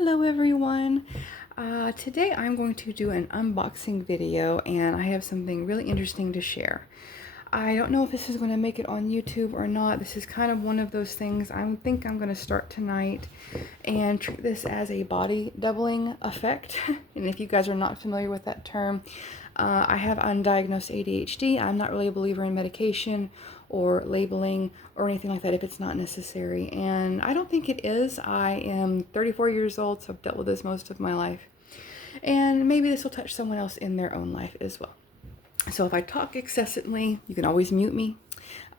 Hello everyone. Today I'm going to do an unboxing video and I have something really interesting to share. I don't know if this is going to make it on YouTube or not. This is kind of one of those things I think I'm going to start tonight and treat this as a body doubling effect. And if you guys are not familiar with that term, I have undiagnosed ADHD. I'm not really a believer in medication or labeling or anything like that if it's not necessary. And I don't think it is. I am 34 years old, so I've dealt with this most of my life. And maybe this will touch someone else in their own life as well. So if I talk excessively, you can always mute me.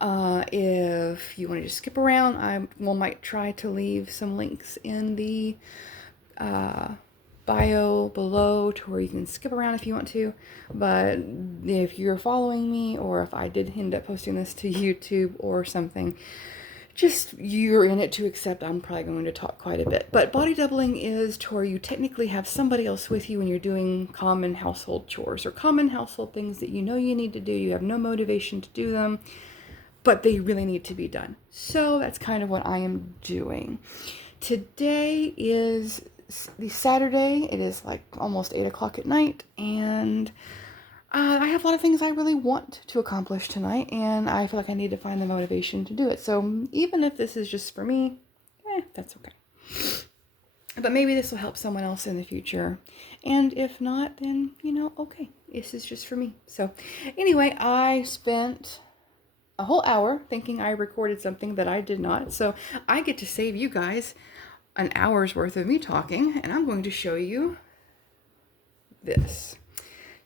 If you want to just skip around, I might try to leave some links in the bio below to where you can skip around if you want to. But if you're following me, or if I did end up posting this to YouTube or something, just you're in it to accept I'm probably going to talk quite a bit. But body doubling is to where you technically have somebody else with you when you're doing common household chores or common household things that you know you need to do. You have no motivation to do them, but they really need to be done. So that's kind of what I am doing. Today is the Saturday. It is like almost 8 o'clock at night, and I have a lot of things I really want to accomplish tonight, and I feel like I need to find the motivation to do it. So even if this is just for me, that's okay. But maybe this will help someone else in the future. And if not, then, okay, this is just for me. So anyway, I spent a whole hour thinking I recorded something that I did not. So I get to save you guys an hour's worth of me talking, and I'm going to show you this.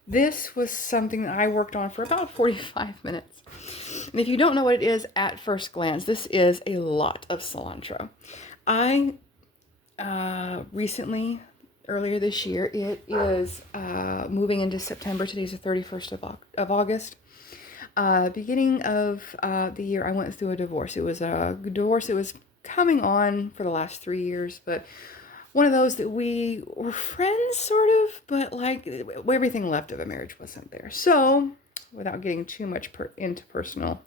This was something that I worked on for about 45 minutes. And if you don't know what it is at first glance, this is a lot of cilantro. I recently, earlier this year, it is moving into September. Today's the 31st of August. Beginning of the year, I went through a divorce. It was a divorce that was coming on for the last 3 years, but one of those that we were friends, sort of, but like everything left of a marriage wasn't there. So without getting too much into personal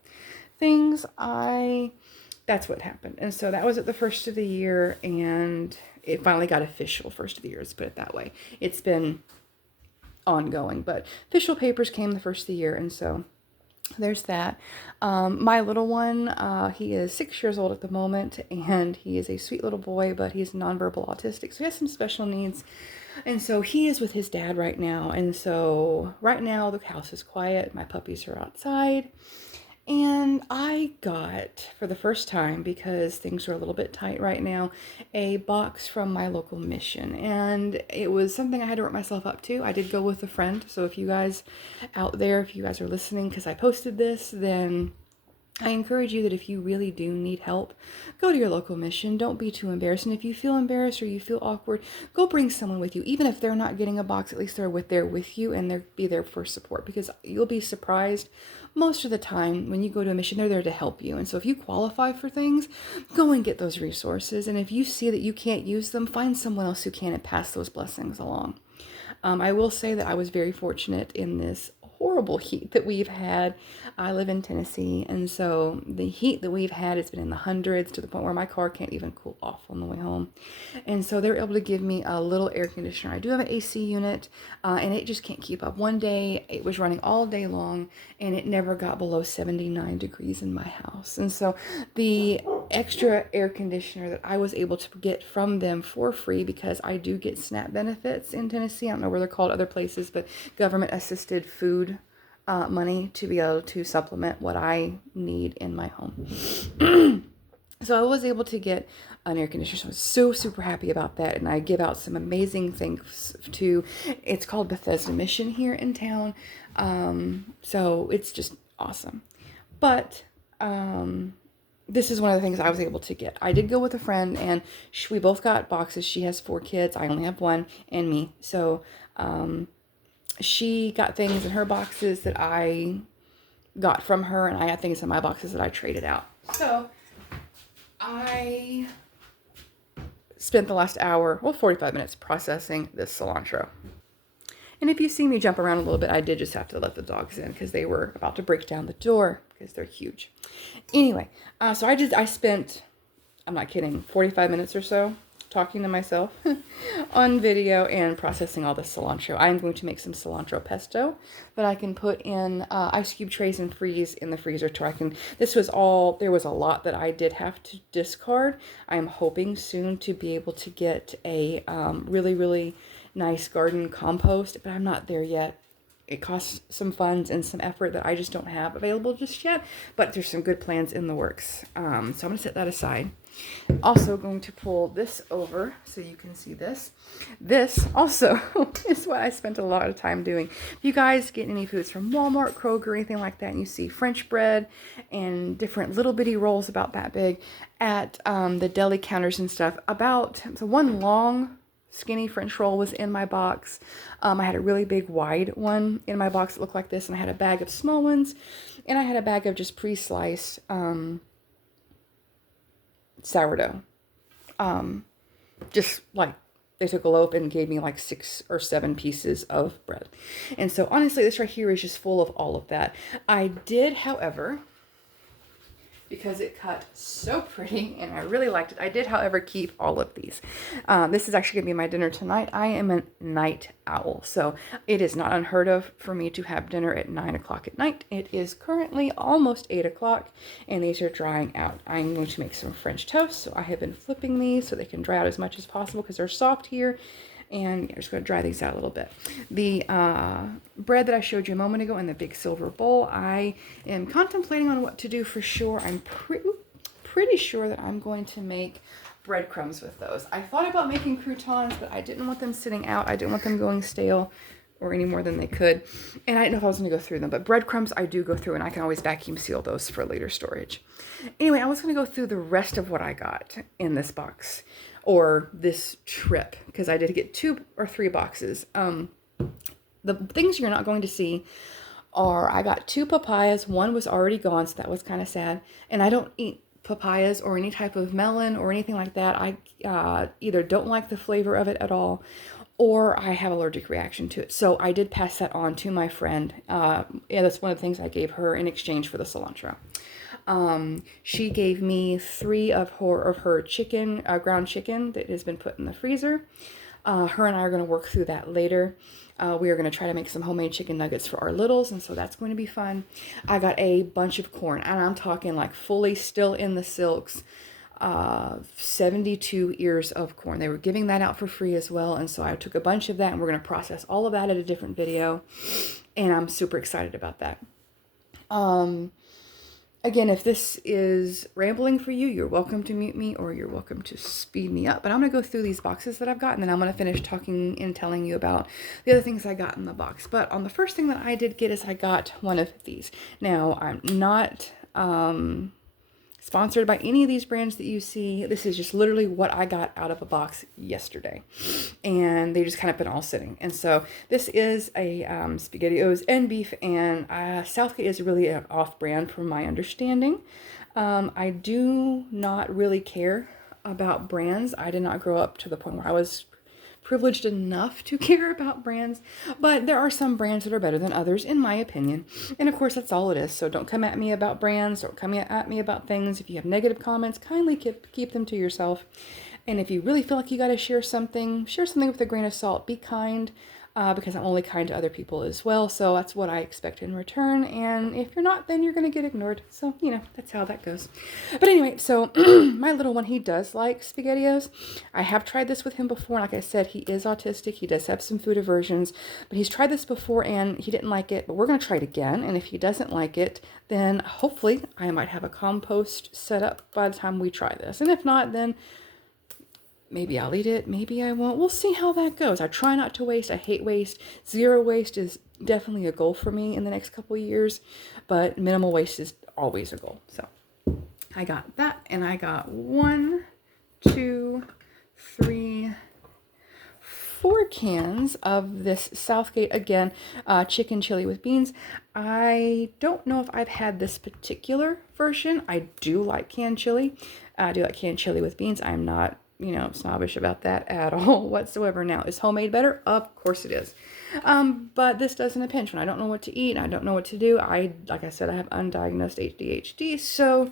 things, that's what happened. And so that was at the first of the year, and it finally got official first of the year, let's put it that way. It's been ongoing, but official papers came the first of the year, and so there's that. My little one, he is 6 years old at the moment, and he is a sweet little boy, but he's nonverbal autistic, so he has some special needs. And so he is with his dad right now. And so right now the house is quiet. My puppies are outside. And I got, for the first time, because things are a little bit tight right now, a box from my local mission. And it was something I had to work myself up to. I did go with a friend. So if you guys out there, if you guys are listening because I posted this, then I encourage you that if you really do need help, go to your local mission. Don't be too embarrassed. And if you feel embarrassed or you feel awkward, go bring someone with you. Even if they're not getting a box, at least they're there with you, and they'll be there for support, because you'll be surprised most of the time when you go to a mission, they're there to help you. And so if you qualify for things, go and get those resources. And if you see that you can't use them, find someone else who can and pass those blessings along. I will say that I was very fortunate in this horrible heat that we've had. I live in Tennessee, and so the heat that we've had has been in the hundreds, to the point where my car can't even cool off on the way home. And so they were able to give me a little air conditioner. I do have an AC unit, and it just can't keep up. One day it was running all day long, and it never got below 79 degrees in my house. And so the extra air conditioner that I was able to get from them for free, because I do get SNAP benefits in Tennessee. I don't know where they're called other places, but government assisted food money to be able to supplement what I need in my home. So I was able to get an air conditioner. So I was so super happy about that. And I give out some amazing things to, it's called Bethesda Mission here in town. So it's just awesome. But this is one of the things I was able to get. I did go with a friend, and we both got boxes. She has 4 kids. I only have 1, and me. So she got things in her boxes that I got from her, and I got things in my boxes that I traded out. So I spent the last hour, 45 minutes processing this cilantro. And if you see me jump around a little bit, I did just have to let the dogs in because they were about to break down the door because they're huge. Anyway, so I spent, I'm not kidding, 45 minutes or so talking to myself on video and processing all the cilantro. I'm going to make some cilantro pesto that I can put in ice cube trays and freeze in the freezer till I can. There was a lot that I did have to discard. I'm hoping soon to be able to get a really, really nice garden compost, but I'm not there yet. It costs some funds and some effort that I just don't have available just yet, but there's some good plans in the works. So I'm going to set that aside. Also going to pull this over so you can see this. This also is what I spent a lot of time doing. If you guys get any foods from Walmart, Kroger, anything like that, and you see French bread and different little bitty rolls about that big at the deli counters and stuff, so one long skinny French roll was in my box. I had a really big wide one in my box that looked like this, and I had a bag of small ones, and I had a bag of just pre-sliced sourdough. Just like they took a loaf and gave me like 6 or 7 pieces of bread. And so honestly, this right here is just full of all of that. I did, however, because it cut so pretty and I really liked it, I did, however, keep all of these. This is actually going to be my dinner tonight. I am a night owl, so it is not unheard of for me to have dinner at 9 o'clock at night. It is currently almost 8 o'clock, and these are drying out. I'm going to make some French toast, so I have been flipping these so they can dry out as much as possible because they're soft here. And I'm just going to dry these out a little bit. The bread that I showed you a moment ago in the big silver bowl, I am contemplating on what to do for sure. I'm pretty sure that I'm going to make breadcrumbs with those. I thought about making croutons, but I didn't want them sitting out. I didn't want them going stale or any more than they could. And I didn't know if I was going to go through them. But breadcrumbs I do go through, and I can always vacuum seal those for later storage. Anyway, I was going to go through the rest of what I got in this box, or this trip, because I did get 2 or 3 boxes. The things you're not going to see are, I got 2 papayas. One was already gone, so that was kind of sad. And I don't eat papayas or any type of melon or anything like that. I either don't like the flavor of it at all, or I have allergic reaction to it. So I did pass that on to my friend. Yeah, that's one of the things I gave her in exchange for the cilantro. She gave me 3 of her chicken, ground chicken that has been put in the freezer. Her and I are going to work through that later. We are going to try to make some homemade chicken nuggets for our littles, and so that's going to be fun. I got a bunch of corn, and I'm talking like fully still in the silks, 72 ears of corn. They were giving that out for free as well, and so I took a bunch of that, and we're going to process all of that at a different video, and I'm super excited about that. Again, if this is rambling for you, you're welcome to mute me or you're welcome to speed me up. But I'm going to go through these boxes that I've got, and then I'm going to finish talking and telling you about the other things I got in the box. But on the first thing that I did get is I got one of these. Now, I'm not sponsored by any of these brands that you see. This is just literally what I got out of a box yesterday, and they just kind of been all sitting. And so this is a SpaghettiOs and beef, and Southgate is really an off-brand from my understanding. I do not really care about brands. I did not grow up to the point where I was privileged enough to care about brands, but there are some brands that are better than others, in my opinion. And of course, that's all it is. So don't come at me about brands. Don't come at me about things. If you have negative comments, kindly keep them to yourself. And if you really feel like you got to share something with a grain of salt. Be kind, because I'm only kind to other people as well. So that's what I expect in return. And if you're not, then you're going to get ignored. So, that's how that goes. But anyway, so my little one, he does like SpaghettiOs. I have tried this with him before. Like I said, he is autistic. He does have some food aversions, but he's tried this before and he didn't like it. But we're going to try it again. And if he doesn't like it, then hopefully I might have a compost set up by the time we try this. And if not, then maybe I'll eat it, maybe I won't. We'll see how that goes. I try not to waste. I hate waste. Zero waste is definitely a goal for me in the next couple of years, but minimal waste is always a goal. So I got that, and I got 1, 2, 3, 4 cans of this Southgate, again, chicken chili with beans. I don't know if I've had this particular version. I do like canned chili. I do like canned chili with beans. I'm not snobbish about that at all whatsoever. Now, is homemade better? Of course it is. But this does in a pinch when I don't know what to eat, I don't know what to do. Like I said, I have undiagnosed ADHD, so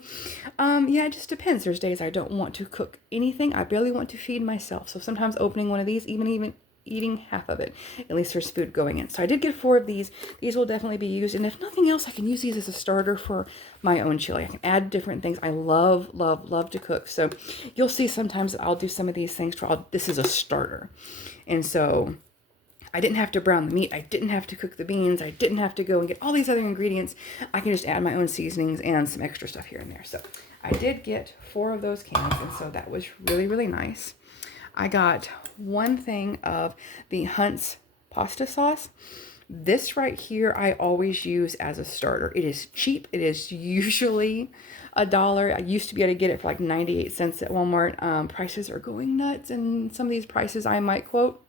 yeah, it just depends. There's days I don't want to cook anything. I barely want to feed myself. So sometimes opening one of these, even eating half of it, at least there's food going in. So I did get 4 of these. These will definitely be used, and if nothing else, I can use these as a starter for my own chili. I can add different things. I love to cook, so you'll see sometimes that I'll do some of these things this is a starter. And so I didn't have to brown the meat, I didn't have to cook the beans, I didn't have to go and get all these other ingredients. I can just add my own seasonings and some extra stuff here and there. So I did get 4 of those cans, and so that was really nice. I got 1 thing of the Hunt's pasta sauce. This right here I always use as a starter. It is cheap. It is usually $1. I used to be able to get it for like 98 cents at Walmart. Prices are going nuts, and some of these prices I might quote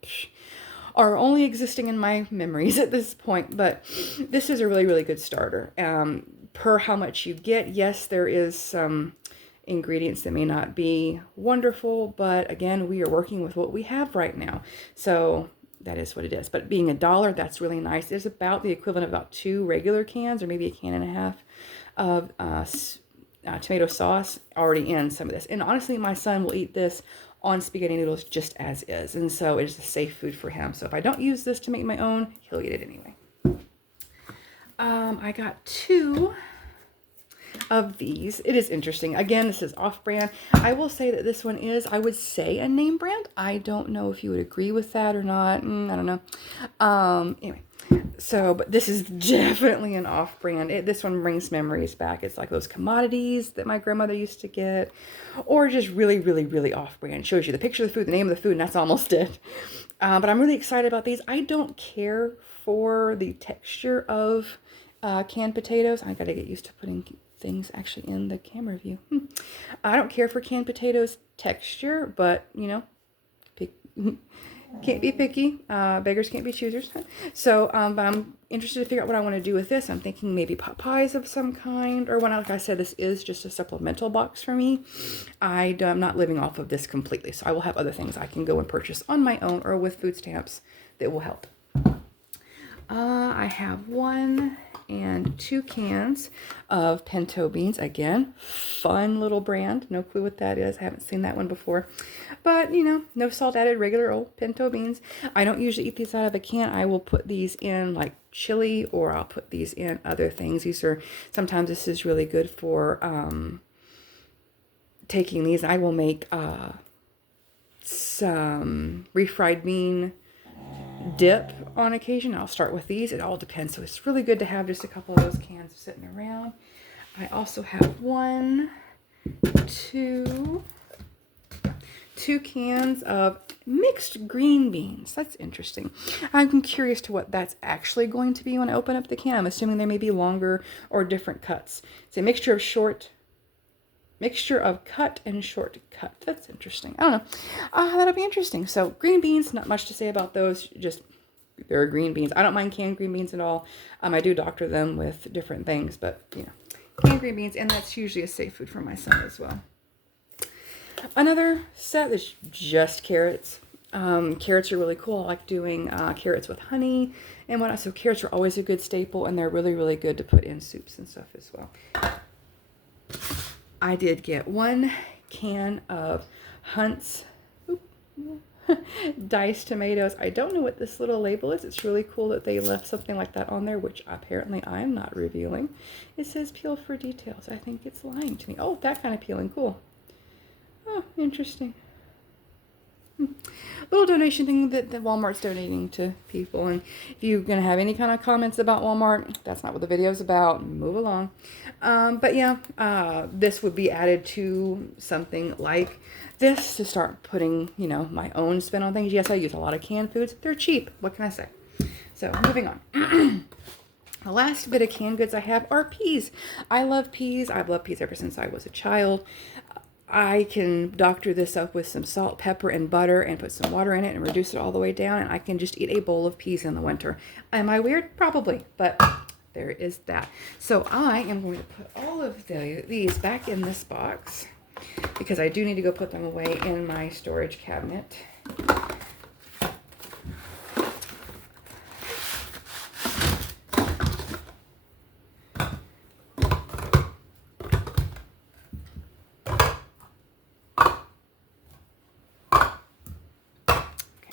are only existing in my memories at this point. But this is a really good starter. Per how much you get, yes, there is some ingredients that may not be wonderful, but again, we are working with what we have right now, so that is what it is. But being $1, that's really nice. There's about the equivalent of about 2 regular cans, or maybe a can and a half of tomato sauce already in some of this. And honestly, my son will eat this on spaghetti noodles just as is, and so it is a safe food for him. So if I don't use this to make my own, he'll eat it anyway. I got 2 of these. It is interesting. Again, this is off-brand. I will say that this one is, I would say, a name brand. I don't know if you would agree with that or not. I don't know. Anyway, so, but this is definitely an off-brand. This one brings memories back. It's like those commodities that my grandmother used to get, or just really off-brand. It shows you the picture of the food, the name of the food, and that's almost it. But I'm really excited about these. I don't care for the texture of canned potatoes. I gotta get used to putting things actually in the camera view. I don't care for canned potatoes texture, but can't be picky. Beggars can't be choosers. So, but I'm interested to figure out what I want to do with this. I'm thinking maybe pot pies of some kind, or like I said, this is just a supplemental box for me. I'm not living off of this completely, so I will have other things I can go and purchase on my own or with food stamps that will help. I have 1 and 2 cans of pinto beans. Again, fun little brand. No clue what that is. I haven't seen that one before. But, no salt added, regular old pinto beans. I don't usually eat these out of a can. I will put these in like chili, or I'll put these in other things. Sometimes this is really good for taking these. I will make some refried bean dip on occasion. I'll start with these. It all depends. So it's really good to have just a couple of those cans sitting around. I also have 2 cans of mixed green beans. That's interesting. I'm curious to what that's actually going to be when I open up the can. I'm assuming they may be longer or different cuts. It's a mixture of cut and short cut. That's interesting. I don't know. That'll be interesting. So green beans, not much to say about those. Just they're green beans. I don't mind canned green beans at all. I do doctor them with different things, but canned green beans, and that's usually a safe food for my son as well. Another set is just carrots. Carrots are really cool. I like doing carrots with honey and whatnot. So carrots are always a good staple, and they're really good to put in soups and stuff as well. I did get 1 can of Hunt's diced tomatoes. I don't know what this little label is. It's really cool that they left something like that on there, which apparently I'm not revealing. It says peel for details. I think it's lying to me. Oh, that kind of peeling. Cool. Oh, interesting. Little donation thing that Walmart's donating to people. And if you're going to have any kind of comments about Walmart, that's not what the video is about. Move along. But yeah, this would be added to something like this to start putting, my own spin on things. Yes, I use a lot of canned foods. They're cheap. What can I say? So moving on. The last bit of canned goods I have are peas. I love peas. I've loved peas ever since I was a child. I can doctor this up with some salt, pepper, and butter and put some water in it and reduce it all the way down, and I can just eat a bowl of peas in the winter. Am I weird? Probably, but there is that. So I am going to put all of these back in this box. because I do need to go put them away in my storage cabinet.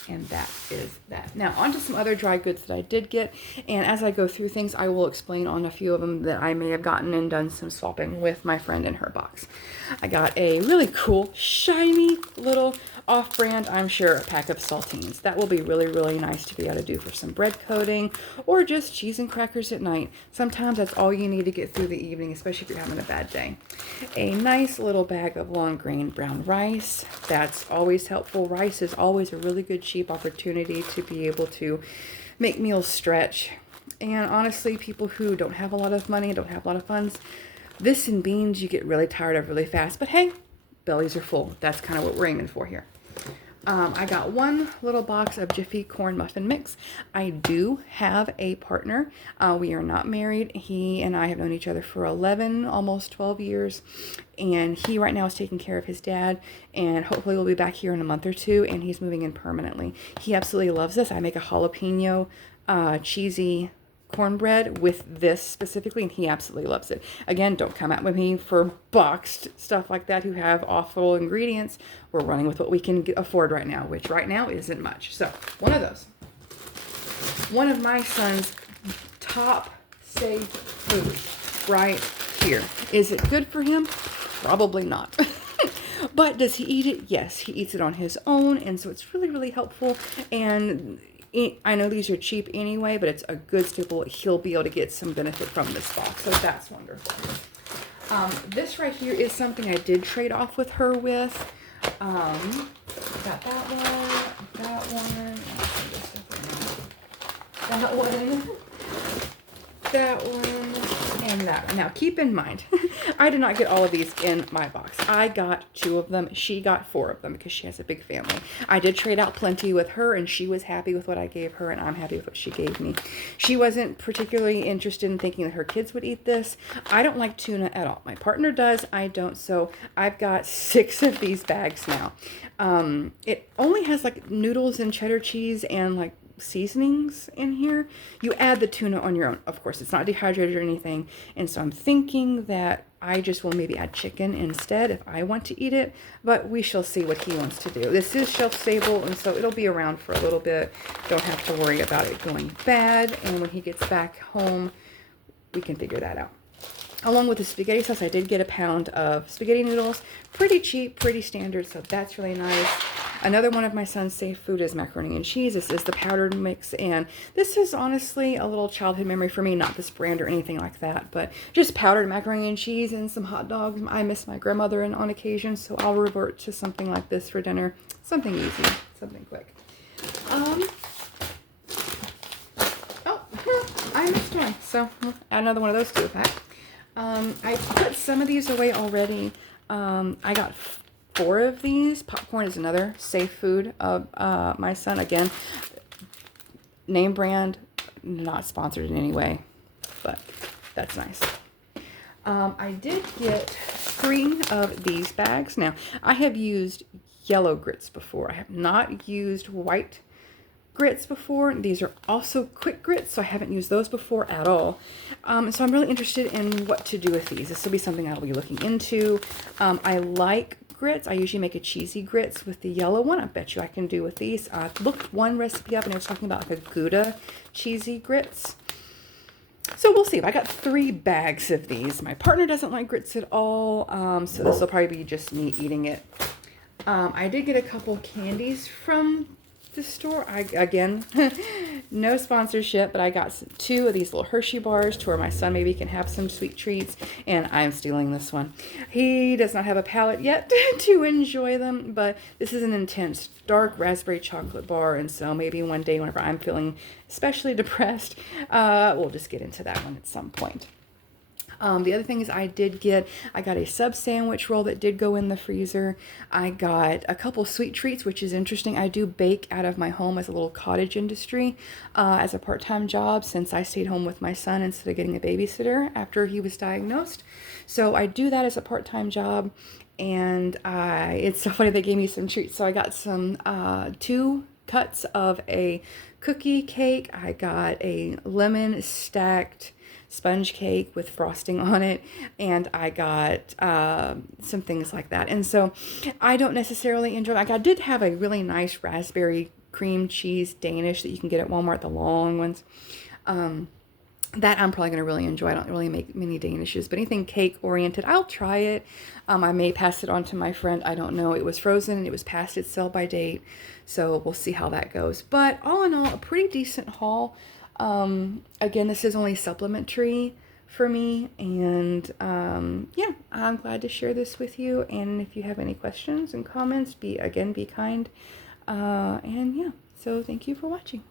And that is that. Now, on to some other dry goods that I did get. And as I go through things, I will explain on a few of them that I may have gotten and done some swapping with my friend in her box. I got a really cool, shiny little off-brand, I'm sure, pack of saltines. That will be really, really nice to be able to do for some bread coating or just cheese and crackers at night. Sometimes that's all you need to get through the evening, especially if you're having a bad day. A nice little bag of long grain brown rice. That's always helpful. Rice is always a really good cheap opportunity to be able to make meals stretch. And honestly, people who don't have a lot of money, don't have a lot of funds, this and beans you get really tired of really fast. But hey, bellies are full. That's kind of what we're aiming for here. I got one little box of Jiffy corn muffin mix. I do have a partner. We are not married. He and I have known each other for 11, almost 12 years. And he right now is taking care of his dad. And hopefully we'll be back here in a month or two. And he's moving in permanently. He absolutely loves this. I make a jalapeno cheesy cornbread with this specifically, and he absolutely loves it. Again, don't come at me for boxed stuff like that who have awful ingredients. We're running with what we can afford right now, which right now isn't much. So one of those. One of my son's top safe foods right here. Is it good for him? Probably not. But does he eat it? Yes, he eats it on his own, and so it's really, really helpful. And I know these are cheap anyway, but it's a good staple. He'll be able to get some benefit from this box, so that's wonderful. This right here is something I did trade off with her with. Got that one, that one, and that one. Now, keep in mind, I did not get all of these in my box. I got 2 of them. She got 4 of them because she has a big family. I did trade out plenty with her, and she was happy with what I gave her, and I'm happy with what she gave me. She wasn't particularly interested in thinking that her kids would eat this. I don't like tuna at all. My partner does. I don't. So I've got 6 of these bags now. It only has like noodles and cheddar cheese and like seasonings in here. You add the tuna on your own. Of course, it's not dehydrated or anything. And so I'm thinking that I just will maybe add chicken instead if I want to eat it, but we shall see what he wants to do. This is shelf stable, and so it'll be around for a little bit. Don't have to worry about it going bad. And when he gets back home, we can figure that out. Along with the spaghetti sauce, I did get a pound of spaghetti noodles. Pretty cheap, pretty standard, so that's really nice. Another one of my son's safe food is macaroni and cheese. This is the powdered mix, and this is honestly a little childhood memory for me, not this brand or anything like that, but just powdered macaroni and cheese and some hot dogs. I miss my grandmother on occasion, so I'll revert to something like this for dinner. Something easy, something quick. Oh, I missed one, so I'll add another one of those to a pack. I put some of these away already. I got 4 of these. Popcorn is another safe food of my son. Again, name brand, not sponsored in any way, but that's nice. I did get 3 of these bags. Now, I have used yellow grits before. I have not used white grits before. These are also quick grits, so I haven't used those before at all. So I'm really interested in what to do with these. This will be something I'll be looking into. I like grits. I usually make a cheesy grits with the yellow one. I bet you I can do with these. I looked one recipe up and I was talking about like a Gouda cheesy grits. So we'll see. I got 3 bags of these. My partner doesn't like grits at all, so this will probably be just me eating it. I did get a couple candies from the store. Again, no sponsorship, but I got 2 of these little Hershey bars to where my son maybe can have some sweet treats, and I'm stealing this one. He does not have a palate yet to enjoy them, but this is an intense dark raspberry chocolate bar, and so maybe one day whenever I'm feeling especially depressed, we'll just get into that one at some point. The other thing is I got a sub sandwich roll that did go in the freezer. I got a couple sweet treats, which is interesting. I do bake out of my home as a little cottage industry, as a part-time job, since I stayed home with my son instead of getting a babysitter after he was diagnosed. So I do that as a part-time job, and it's so funny, they gave me some treats. So I got some 2 cuts of a cookie cake. I got a lemon stacked sponge cake with frosting on it, and I got some things like that. And so I don't necessarily enjoy, like I did have a really nice raspberry cream cheese Danish that you can get at Walmart, the long ones. That I'm probably going to really enjoy. I don't really make many Danishes, but anything cake oriented, I'll try it. I may pass it on to my friend. I don't know. It was frozen and it was past its sell by date, so we'll see how that goes. But all in all, a pretty decent haul. Again, this is only supplementary for me, and yeah, I'm glad to share this with you. And if you have any questions and comments, be kind. And yeah, so thank you for watching.